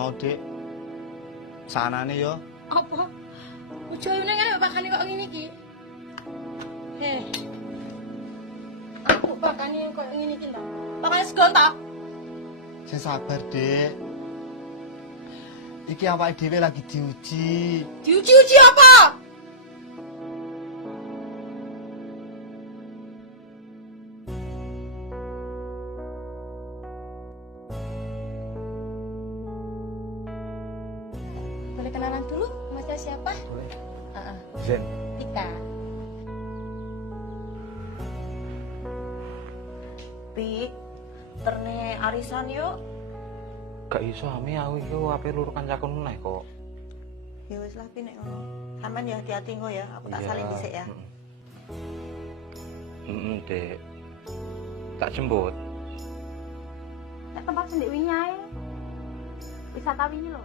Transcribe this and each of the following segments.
mau, Dik. Sanane yo. Apa? Ojo ngene kan pakane kok ngene iki. Aku pakane kok ngene iki lho. Pakane segon ta? Sing sabar, Dik. Iki awake dhewe lagi diuji. Diuji apa? Boleh kenalan dulu? Masnya siapa? Boleh. Zen. Tika. Pi, terne arisan yuk. Gak iso ame aku iki ape luru kancaku meneh kok. Ya wis lah Pi nek ngono. Sampeyan ya hati-hati ngo ya, aku tak salin dhisik ya. Dek. Tak jemput. Nek tempat sendiri wingi ae. Wisata wingi lho.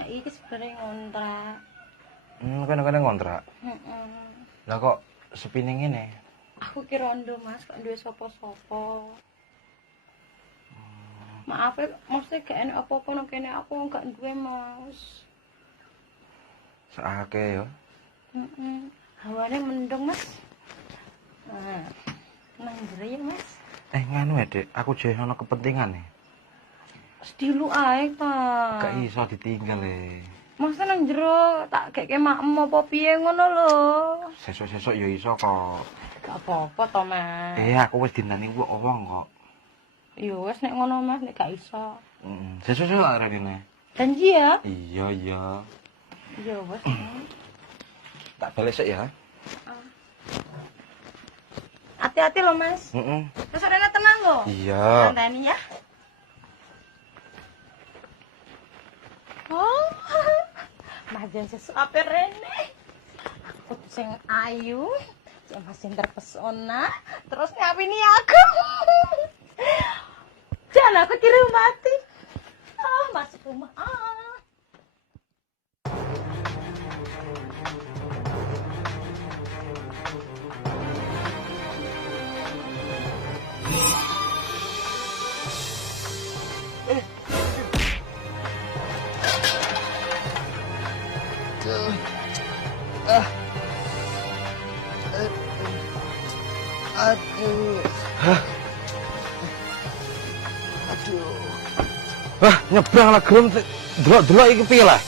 Nah, iki sebenarnya ngontrak. Kene ngontrak. Heeh. Lah kok sepine ngene? Aku ki rondo, Mas, kok duwe sapa-sapa. Maaf ya, maksudnya gak enak apa-apa nang kene aku gak duwe, Mas. Sakake yo. Hawane mendung, Mas. Nah, nang jero ya, Mas. Nganu ya, Dek, aku jek ono kepentingan nih. Sedilu ae ta. Gak iso ditinggal e. Maksudnya nang jero tak keke makmu apa piye ngono lho. Sesuk-sesuk yo iso kok. Gak apa-apa to, Mas. Aku wis dinani wong kok. Ya wis nek ngono, Mas, nek gak iso. Sesuk-sesuk arene. Janji ya? Iya. Ya wis. Tak balik sik ya. Hati-hati loh, Mas. Terus Rena tenang loh. Iya. Santani ya. Oh, Mas Jen sesu ape Rene. Aku tuh sing ayu, sing Mas Jen terpesona, terus ngapini aku. Jangan aku tiru mati. Masuk rumah. Aduh. Wah, nyebrang lah gelem delok-delok iki piye lah?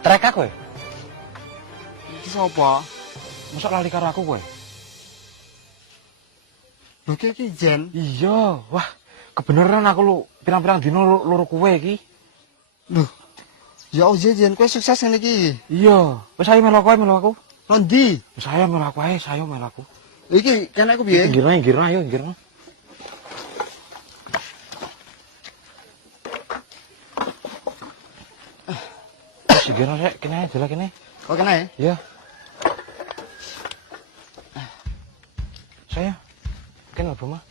Trek aku ya? Iki sapa? Mosok lali karo aku kowe? Lho iki Jen. Iya, wah, kebeneran aku lu pirang-pirang dino loro kowe iki. Lho. Ya oje Jen, kowe sukses ngene iki. Iya, wis ayo melu aku. Londi. Wis ayo melu aku ae, sayo melu aku. Iki kene aku piye? Inggirna ayo, inggirna. Inggirna rek, kene delok kene. Oh kene. Iya. Saya kene rumah.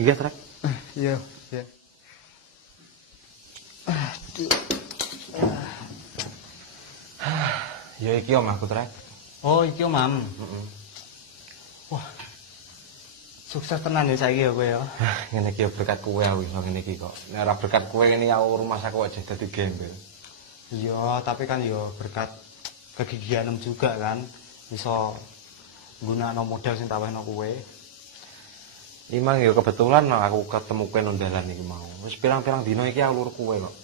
Iya, Trek. Iya, iya. Aduh. Ya iki omahku, Trek. Oh, iki Mam. Wah. Sukses tenan ya saiki ya kowe ya. Ngene iki berkat kowe aku iso ngene iki kok. Nek ora berkat kowe ngene ya rumah saku aja dadi gembel. Iya, tapi kan ya berkat kegigihanem juga kan. Iso gunakno modal sing tak wehno kowe. Imang ya kebetulan aku ketemu kowe nang dalan iki mau. Wis pirang-pirang dina iki aku lur kowe kok.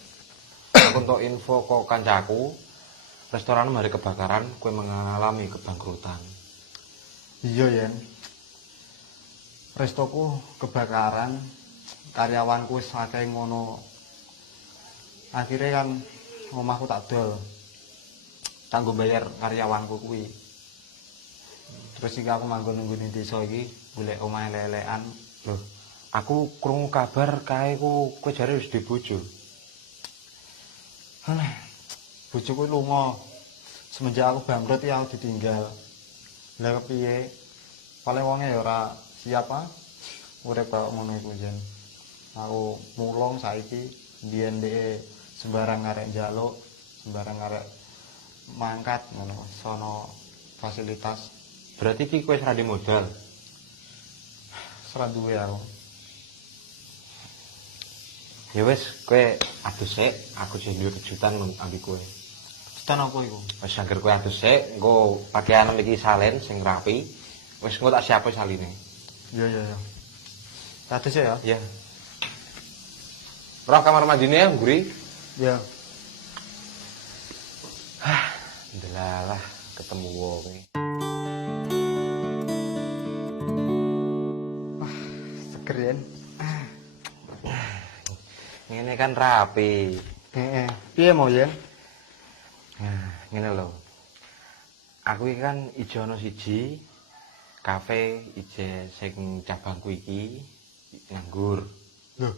Aku entuk info kok kancaku restoran mari kebakaran, kowe mengalami kebangkrutan. Iya, Yen. Restoku kebakaran, karyawanku wis akeh ngono. Akhirnya kan omahku tak dol. Kanggo bayar karyawanku kuwi. Terus iki aku manggon nunggu ning desa iki golek omah elek-elekan. Loh, aku krungu kabar kae kowe jare wis dibojo. Alah, bojoku lunga. Semenjak aku bangkrut ya aku ditinggal. Lah kepiye? Paling wonge ya ora siap urip kaya ngono iku jen. Aku mulung saiki biyen dhek sembarang arek njaluk, sembarang arek mangkat ngono, sono fasilitas Berarti iki kowe wis ra di modal. serat duwe aku. Ya wis, kowe adus sik, aku sing duwe kejutan ambi kowe. Kejutan apa iku? Wis angger kowe adus sik, engko pakaian iki salen sing rapi. Wis engko tak siape saline. Iya. Tadi sih ya? Ya. Roh kamar mandine ya, Guri. Ya. Ndelalah ketemu wong. Seger Yen. Ngene kan rapi. Heeh. Piye mau Yen? Nah, ngene lho. Aku iki kan ijo ana siji kafe ije sing cabangku iki nganggur. Loh.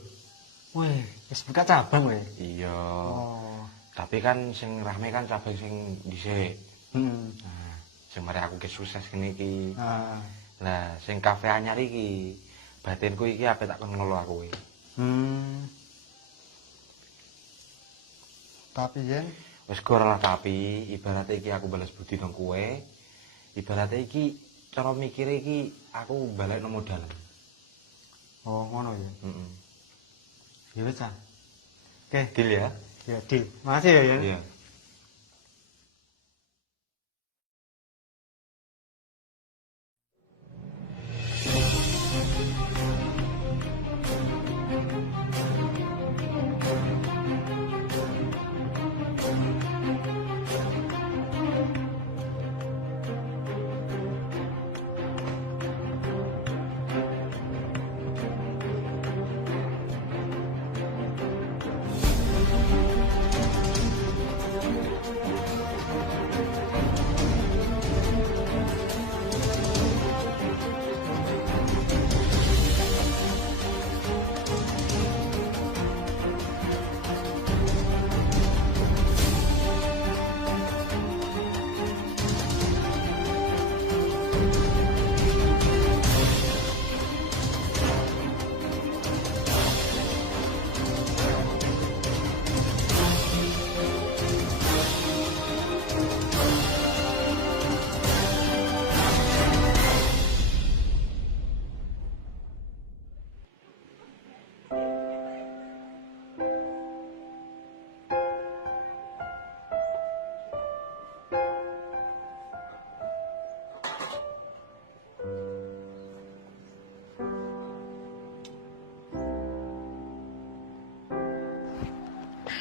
Weh, wis buka cabang weh. Iya. Oh. Tapi kan sing rame kan cabang sing dhisik. Nah, sing mari aku ke sukses kene iki. Ah. Lah, sing kafe anyar iki, batinku iki ape tak kon ngelola kowe. Tapi Yen, Wis ora lah tapi, ibaratnya iki aku balas budi nang kowe. Ibaratnya iki cara mikire iki aku balik nang modal. oh ngono ya. Heeh. Ya wis ah. Oke, deal ya. Ya, deal. Makasih ya Yen. Iya.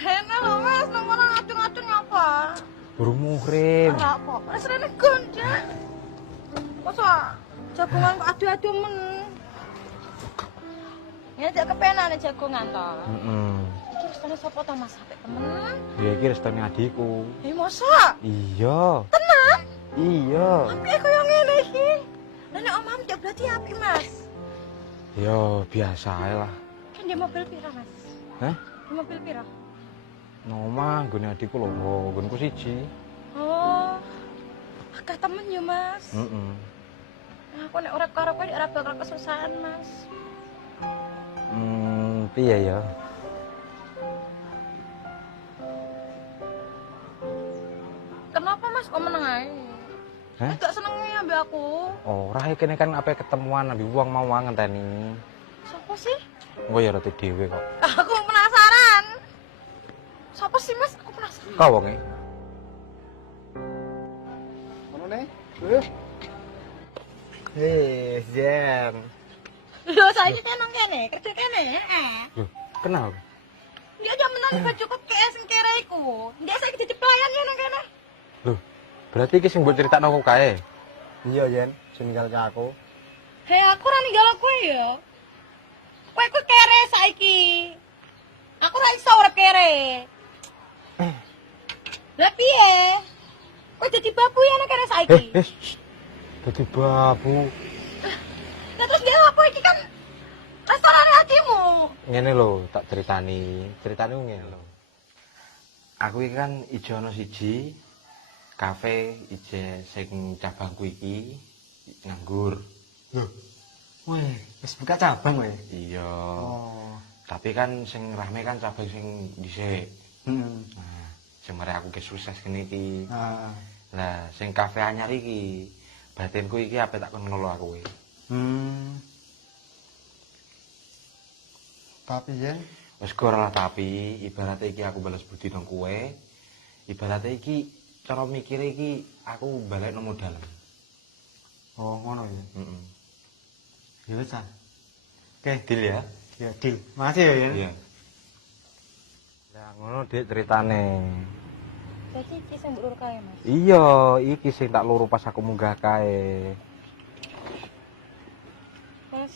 Enak lho Mas, nomor ngacung-ngacung apa? Burung muhrim. Ora apa, wis rene gondang. Masa jagongan kok adu-adu men. Ya jak kepenan jagongan to. Heeh. Iki restone sapa to Mas? Sampai temen. Ya iki restone adikku. Masa? Iya. Tenan? Iya. Apike koyo ngene iki? Lah nek omahmu cek berarti apik Mas. Ya biasa ae lah. Kan dia mobil pira Mas? Hah? Di mobil pira? Nomah nggone adikku lho, nggonku siji. Oh. Akeh temen ya Mas. Heeh. Aku nek urip karo kowe ora bakal kesusahan Mas. Piye ya? Kenapa Mas kok meneng ae? Hah? Gak seneng ambek aku. Ora kene kan ape ketemuan ambi wong mau ngenteni. Sopo sih? Engko ya roti dhewe kok. Aku penasaran. Sopo sih Mas? Aku penasaran. Kau wonge. Ngono ne? Jen. Lho saiki nang kene, kerja kene. Loh, kenal? Dia aja menan gak cukup kayak sing kere iku. Dia saiki dadi pelayan ya nang kene. Loh, berarti iki sing mbok critakno kok kae. Iya, Yen, sing ninggal ke aku. Hei, aku ora ninggal kowe ya. Kowe ku kere saiki. Aku ora iso urip kere. Lah piye? Kowe dadi babu ya nang kene saiki. Dadi babu. Lah terus dia apa iki kan restoran hatimu. Ngene lho, tak ceritani ku ngene lho. Aku iki kan ijo ana siji kafe ije sing cabangku iki nganggur. Loh. Weh, wis buka cabang weh. Iya. Oh. Tapi kan sing rame kan cabang sing dhisik. Nah, sing mari aku ke sukses kene iki. Nah. Lah, sing kafe anyar iki, batinku iki ape tak kon ngelola kowe. Tapi Yen, Wes ora lah tapi ibarat iki aku balas budi nang kowe. Ibarat iki cara mikir iki aku balik nang modal. oh ngono ya. Heeh. Ya wis ah. Oke, Deal ya. ya deal. Makasih ya, Yen. Iya. Lah ngono Dik ceritane. Jadi iki sing mbok lur kae, Mas. Iya, iki sing tak luru pas aku munggah kae. Mas,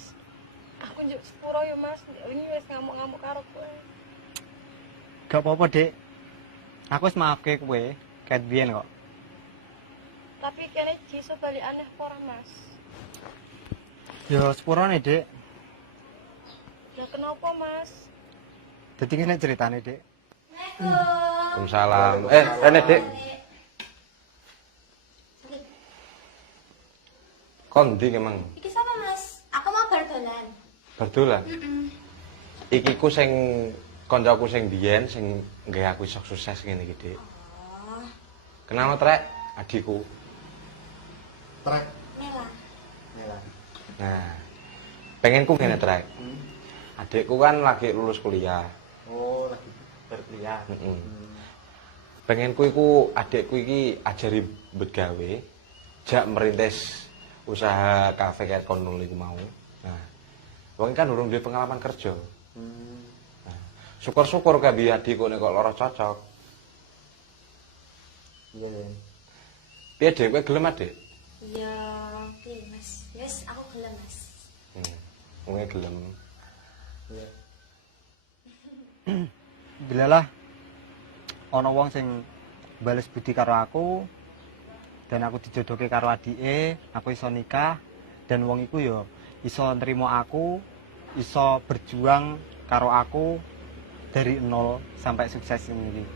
aku njuk sepuro ya, Mas. Ini wis ngamuk-ngamuk karo kowe. Gak apa-apa, Dik. Aku wis maafke kowe, ket biyen kok. Tapi kene jiso balik aneh apa ora, Mas? Ya sepurone, Dik. Lah kenapa, Mas? Dadi ngene ceritane, Dik. Waalaikumsalam. Rene Dik. Kon ndi emang? Iki sapa Mas? Aku mau berdolan. Berdolan. Iki ku sing kancaku sing biyen sing nggawe aku iso sukses ngene iki, Dik. Oh, Kenal Trek, adikku. Trek. Mela. Nah, pengenku ngene Trek. Adikku kan lagi lulus kuliah. Oh, lagi berkuliah. Heeh. Pengenku iku adikku iki ajari begawe, jak merintis usaha kafe kayak konul iku mau. Nah, wong kan urung duwe pengalaman kerja. Nah, syukur-syukur kabeh adikku nek kok lara cocok. Iya, Yen. Piye Dik, kowe gelem Adik? Ya, oke Mas. Yes, aku gelem Mas. Wong gelem. Iya. Bilalah ana wong sing bales budi karo aku dan aku dijodohke karo adike, aku iso nikah dan wong iku ya iso nrimo aku, iso berjuang karo aku dari nol sampai sukses ini.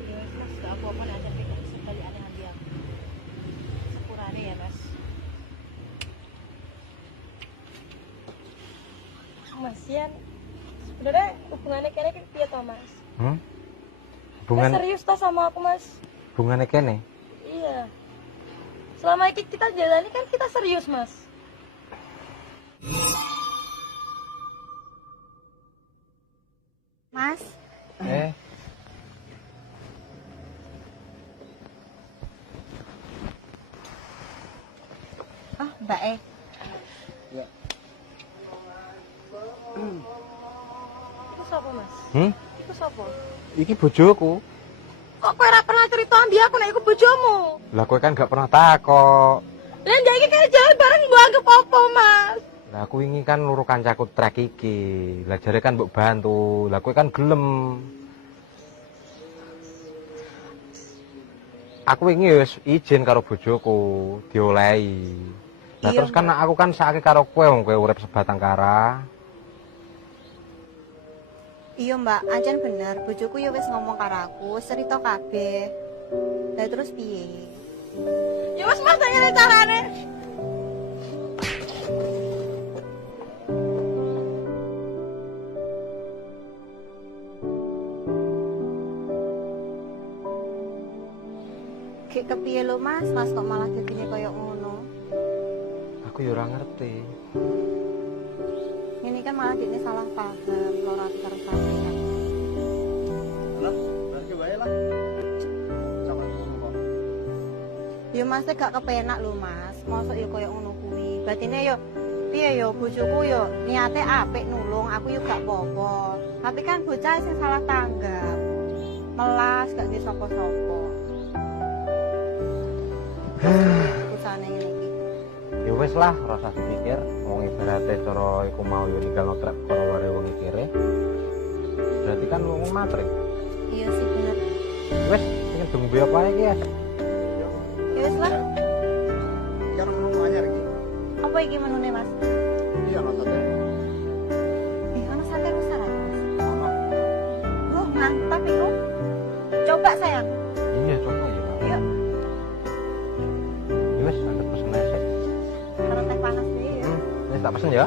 Iya, Mas. Gak apa-apa nek ajak pikir balik aneh hati aku. Sepurane ya, Mas. Mas Yan, sebenarnya hubungannya kene iki piye to, Mas? Mas Hubungan serius ta sama aku, Mas? hubungane kene. Iya. Selama ini kita jalani kan kita serius, Mas. Mas, Mbak E. Itu siapa, Mas? Itu siapa? Iki bojoku. Kok kowe ora pernah cerita dia aku nek iku bojomu? Lah kowe kan gak pernah takok. Lah njak iki kaya jalan bareng mbok anggap apa, Mas? Lah aku wingi kan luru kancaku trek iki. Lah jare kan mbok bantu. Lah kowe kan gelem. Aku wingi wis izin karo bojoku diolehi. Lah Iya, terus kan aku kan sakake karo kowe wong kowe urip sebatang kara. Iya Mbak, ancen bener, bojoku ya wis ngomong karo aku, wis cerita kabeh. Lah terus piye? Ya wis Mas ngene carane. Kayak kepiye lo Mas, Mas kok malah dadine koyo ngono? Aku ya ora ngerti. Ini kan malah dia salah paham, loro ati karo sampeyan. Lah, berarti wae lah. Sama ngono kok. Ya Mas gak kepenak lho Mas, mosok ya koyo ngono kuwi. Batine yo piye yo bojoku yo niate apik nulung aku yo gak apa-apa. Tapi kan bocah sing salah tanggap. Melas gak ngerti sapa-sapa. Usane ngene iki. Ya wis lah, ora usah dipikir. Wong ibarate cara iku mau yo ninggal ngotrek karo ware wong ikire. Berarti kan wong matre. Iya sih bener. Wis, pengen tunggu apa iki ya? Ya wis lah. Kan mau anyar iki. Apa iki menune, Mas? Iya, Mas Sate. Ana sate rusak Mas. Loh, mantap iku. Coba sayang. Iya, coba ya. Yuk, Ya wis, ada pesen aja. karo teh panas deh ya. Wis tak pesen ya.